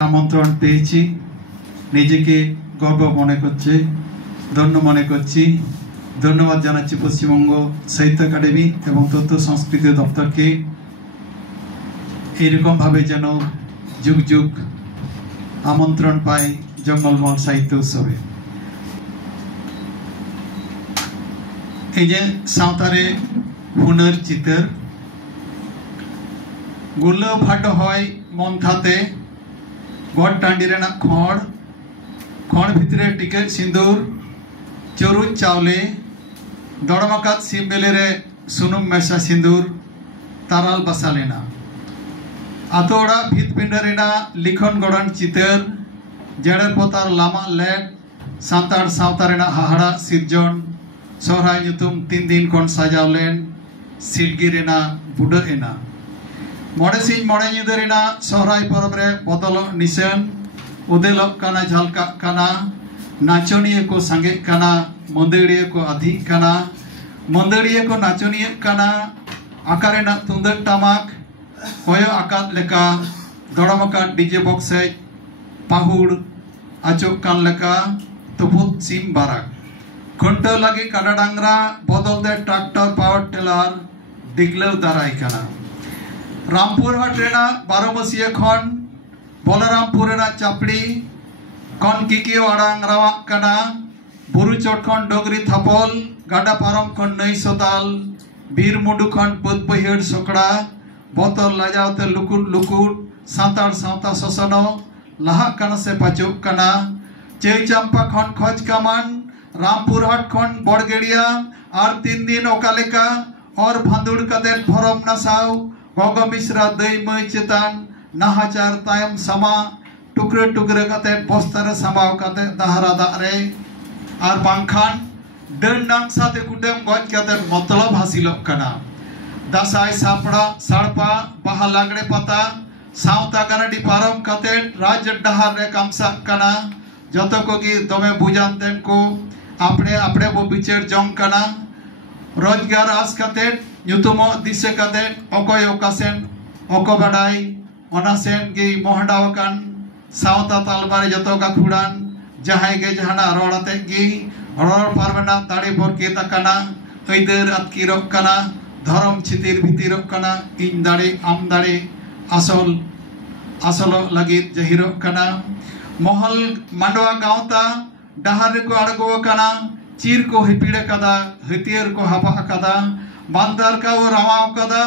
আমন্ত্রণ পেয়েছি, নিজেকে গর্ব মনে করছে, ধন্য মনে করছি। ধন্যবাদ জানাচ্ছি পশ্চিমবঙ্গ সাহিত্য একাডেমি এবং তথ্য সংস্কৃতি দপ্তরকে। এইরকমভাবে যেন যুগ যুগ আমন্ত্রণ পায় জঙ্গলমহল সাহিত্য উৎসবে। এই যে সাঁওতারে হুনার চিতর গুলো ভাটো হয় মনথাতে গড় টাঁডি রেনা খড় খড় ভিতরে টিকে সিঁদুর চরুজ চাউলে দড়মাকাত সিম বেলেরে সুনুম মেশা সিঁদুর তারাল বাসালেনা আতোড়া ভিত পিंडरेना लिखन गड़न चितर जेड़र पोतार लामा लेट सान्ताड़ सावता रेना हाहाड़ा सिरजन सोहराय ᱧᱩᱛᱩᱢ 3 दिन खन साजाव लेन सिलगी रेना बुडा एना मोड़े सिंह मोड़े ᱧᱤᱫᱟᱹ रेना सोहराय परब रे बदल निशान उदेलक काना झलका काना नाचनिया को संगे काना मंदिरिया को अधि काना मंदिरिया को नाचनिया काना आकारेना तुंदक टामाक कोयो आकात लेका दड़मका डीजे बॉक्स है पाहुड़ आचोक कान लेका तुपुत सिम बाराक घंटा लगे काना डांगरा बदल दे ट्रैक्टर पावर टिलर दिगलव दाराय काना रामपुर हाट रेना 12 मसिया खन बलरामपुर रेना चापड़ी कन किकियो आड़ांग रावाक काना बुरु चोट खन डोगरी थापल गाडा पारम खन नई सोताल बीर मुंडू खन पद बहिड़ सोकड़ा बोतल लाजावते लुकुट लुकुट सान्ताड़ सावता ससनो लाहा काना से पाचुक काना चेई चंपा खन खोज कामान रामपुर हाट खन बड़गेड़िया और 3 दिन ओकालेका और भांदुड़ कते भरम नासाव गग मिश्रा दई मई चेतान नाहाचार तायम समा टुकरे टुकरे कते बस्तारे समाव कते दहरा दारे और बांखान डन नांग साथे कुटम गज कते मतलब हासिलोक काना दासाय सापड़ा साड़पा बाहा लागड़े पता सावता गानाडी पारम कते राज डहार रे कामसा काना जतो को की दमे बुजानतेन को आपने आपने वो बिचेर जोंग काना रोजगार आस कते ᱧᱩᱛᱩᱢᱚ दिसे कते अकोय ओकासेन अको बाडाय ओनासेन की मोहडावकान सावता तालबारे जतो का खुड़ान जहाय के जहाना रोड़ाते की रोड़ पारबेना दाड़ी बरके तकाना ऐदर अतकिरक काना धर्म छितिर भितिरक काना इन दाड़े आम दाड़े आसल आसलो लगित जहिरक काना महल मांडवा गावता डहार को अड़गो काना चीर को हिपिड़े कदा हथियार को हपा कदा बांदार का वो रावाव कदा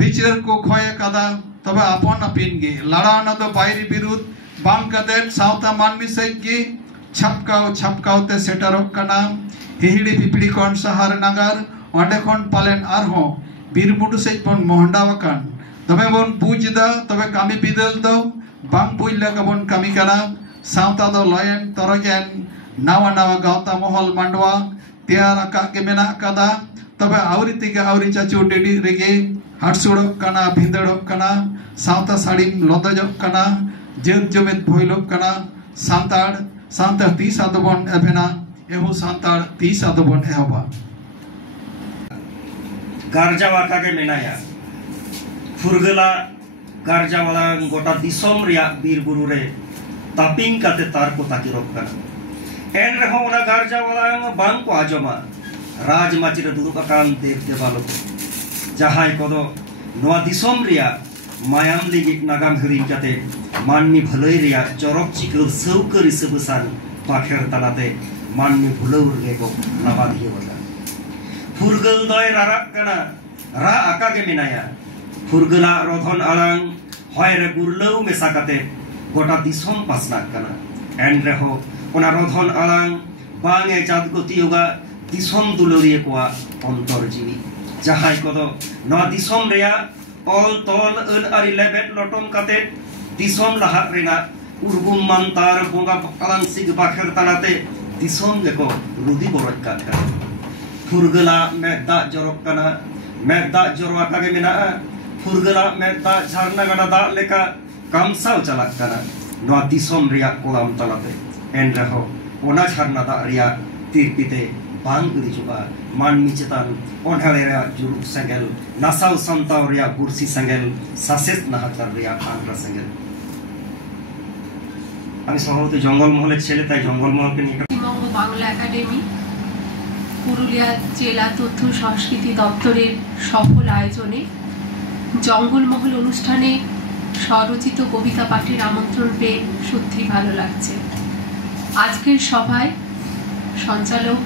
बिचर को खोए कदा तबे अपन अपिन गे लड़ाना तो बायरी बिरुद बांग कदे सावता मानमी सहित गे छपकाव ते सेटरक काना हिहिड़ी पिपिड़ी कोन सहार नगर ओंडे कोन पालेन आरहो बीर मुंडू सहित बन मोहंडावकान तबे बन बुझदा तबे कामी बिदल दो बांग बुझले का बन कामी काना सावता दो लयन तरगेन नावा नावा गावता महल मांडवा तैयार आका के मेना कदा तबे आवरी तिगे आवरी चाचू डेडी रेगे हाटसुड़क काना भिंदड़क काना सावता साड़ीम लदजक काना जेद जमेत भइलक काना सान्ताड़ सान्ताड़ 30 आदबन एभेना एहु सान्ताड़ 30 आदबन एहबा गारजावाका के मेनाया फुरगला गारजावाला गोटा दिसोम रिया बीर बुरु रे तापिंग काते तार को ताकिरक काना एन रहो ओना गारजावाला बांग को आजमा राजमाची रे दुदुक आकान देव देवालो जहाय कोदो नोआ दिसोम रिया मायाम लिगिक नागाम हरिम काते माननी भलई रिया चरक चिकर सौकरी सबसान पाखेर तलाते माननी भुलौर गेको नाबाधियो वला फुरगल दय राराक काना रा आका के मिनाया फुरगला रोधन आलांग होय रे गुरलौ मेसा काते गोटा दिसोम पासनाक काना एन रेहो ओना रोधन आलांग बांगे जादगतियोगा दिसोम दुलरिया कोआ अंतर जीवी जहाय कोदो नवा दिसोम रेया ऑल तोल अन आरि लेबेट लटम काते दिसोम लहा रेना उर्गुम मानतार बोंगा आलांग सिग बाखेर तालाते दिसोम लेको रुदी बरक काका फुरगला मेदा जरक काना मेदा जरवा कागे मेना फुरगला मेदा झरना गडा दा लेका कामसाव चलाक काना नवा दिसोम रिया कोलाम तालाते एन रहो ओना झरना दा रिया तिरपिते बांग उदी जुगा मानमी चेतान ओंढाले रिया जुरुक संगेल नासाव संताव रिया गुरसी संगेल सासेत नाहचार रिया आंग्रा संगेल আমি সম্ভবত জঙ্গলমহলের ছেলে, তাই জঙ্গলমহলকে নিয়ে পশ্চিমবঙ্গ বাংলা একাডেমি পুরুলিয়া জেলা তথ্য সংস্কৃতি দপ্তরের সফল আয়োজনে জঙ্গলমহল অনুষ্ঠানে স্বরচিত কবিতা পাঠের আমন্ত্রণ পেয়ে সত্যি ভালো লাগছে। আজকের সভায় সঞ্চালক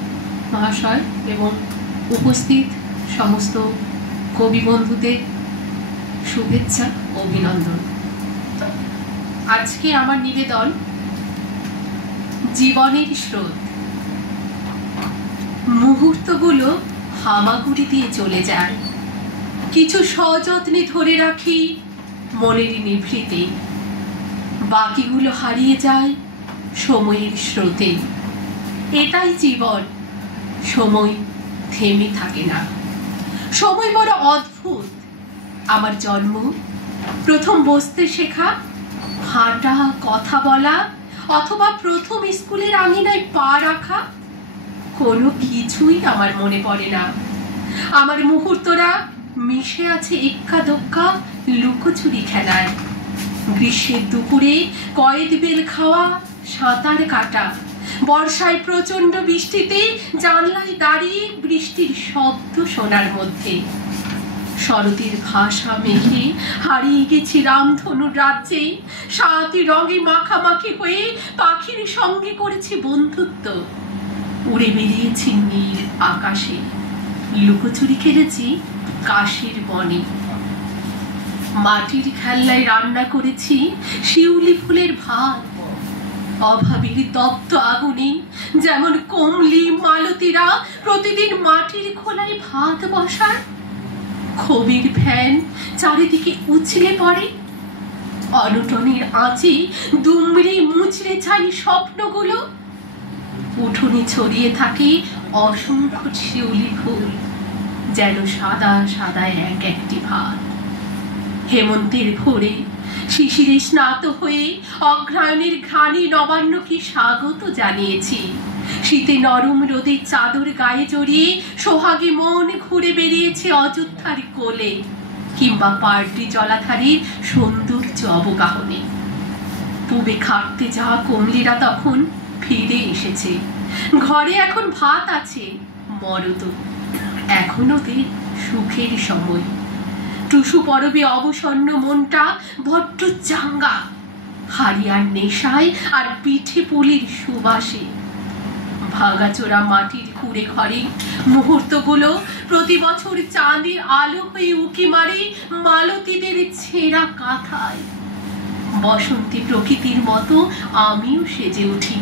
মহাশয় এবং উপস্থিত সমস্ত কবি বন্ধুদের শুভেচ্ছা, অভিনন্দন। আজকে আমার নিবেদন জীবনের স্রোত। মুহূর্তগুলো হামাগুড়ি দিয়ে চলে যায়, কিছু সযত্নে ধরে রাখি মনের নিভৃতে, বাকিগুলো হারিয়ে যায় সময়ের স্রোতে। এটাই জীবন, সময় থেমে থাকে না। সময় বড় অদ্ভুত। আমার জন্ম, প্রথম বসতে শেখা, হাঁটা, কথা বলা, অথবা প্রথম স্কুলের আঙিনায় পা রাখা, কোনো কিছুই আমার মনে পড়ে না। আমার মুহূর্তরা মিশে আছে এক্কা দোক্কা লুকোচুরি খেলায়, গ্রীষ্মের দুপুরে কয়েদ বেল খাওয়া, সাঁতার কাটা, বর্ষায় প্রচন্ড বৃষ্টিতে জানলায় দাঁড়িয়ে বৃষ্টির শব্দ শোনার মধ্যে, শরতের ভাষা মেঘে হারিয়ে গেছি রামধনুর রাজ্যে, 7 রঙে মাখামাখি হয়ে পাখির সঙ্গে করেছি বন্ধুত্ব, উড়ে বেরিয়েছি নীল আকাশে, লুকোচুরি খেলেছি কাশের বনে, মাটির খেলনায় রান্না করেছি শিউলি ফুলের ভাত, অভাবের দপ্ত আগুনে যেমন কমলি মালতীরা প্রতিদিন মাটির খোলায় ভাত বসায়, ক্ষোভের ফ্যান চারিদিকে উছলে পড়ে, অনটনের আঁচে দুমড়ে মুচড়ে ছাই স্বপ্নগুলো, উঠোনে ছড়িয়ে থাকে অসংখ্য শিউলি ফুল, যেন সাদা সাদা এক একটি ভাত। হেমন্তের ভোরে শিশিরে স্নাত হয়ে অগ্রায়ণের ঘ্রাণে নবান্নকে স্বাগত জানিয়েছি, শীতে নরম রোদের চাদর গায়ে জড়িয়ে সোহাগে মন ঘুরে বেরিয়েছে অযোধ্যার কোলে, কিংবা পার্টি জলাধারীর সৌন্দর্য অবগাহনে। পূবে খাটতে যাওয়া কমলিরা তখন ফিরে এসেছে, ঘরে এখন ভাত আছে, মরদ এখন ওদের সুখের সময়। টুসু পরবে অবসন্ন মনটা বড্ড চাঙ্গা, হারিয়ার নেশায় আর পিঠে পুলির সুবাসে। ভাঙাচোরা মাটির কুড়ে ঘরে মুহূর্তগুলো প্রতি বছর চাঁদের আলো হয়ে উকি মারে মালতীদের ছেঁড়া কাঁথায়। বসন্তী প্রকৃতির মতো আমিও সেজে উঠি,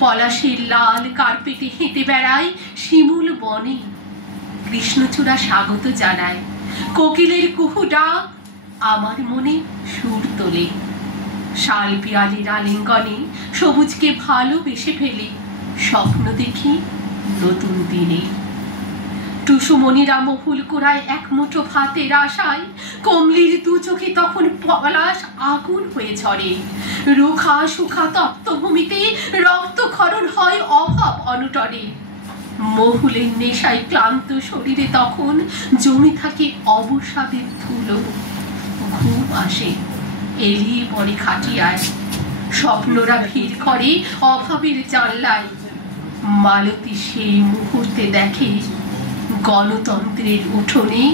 পলাশের লাল কার্পেটে হেঁটে বেড়াই শিমুল বনে, কৃষ্ণচূড়া স্বাগত জানায়, কোকিলের কুহু ডাক আমার মনে সুর তোলে, শাল পিয়ালির আলিঙ্গনে সবুজকে ভালোবেসে ফেলি, স্বপ্ন দেখি নতুন দিনে। টুসুমণিরা মহুল কোড়ায় এক মুঠো ভাতের আশায়, কমলির দু চোখে তখন পলাশ আগুন হয়ে ঝরে, রুখা সুখা তপ্ত ভূমিতে রক্তক্ষরণ হয় অভাব অনটনে। মহুলের নেশায় ক্লান্ত শরীরে তখন জমে থাকে অবসাদের ধুলো, ঘুম আসে এলিয়ে পড়ে খাটিয়ায়, স্বপ্নরা ভিড় করে অভাবের জানলায়। মালতী সেই মুহূর্তে দেখে গণতন্ত্রের উঠোনে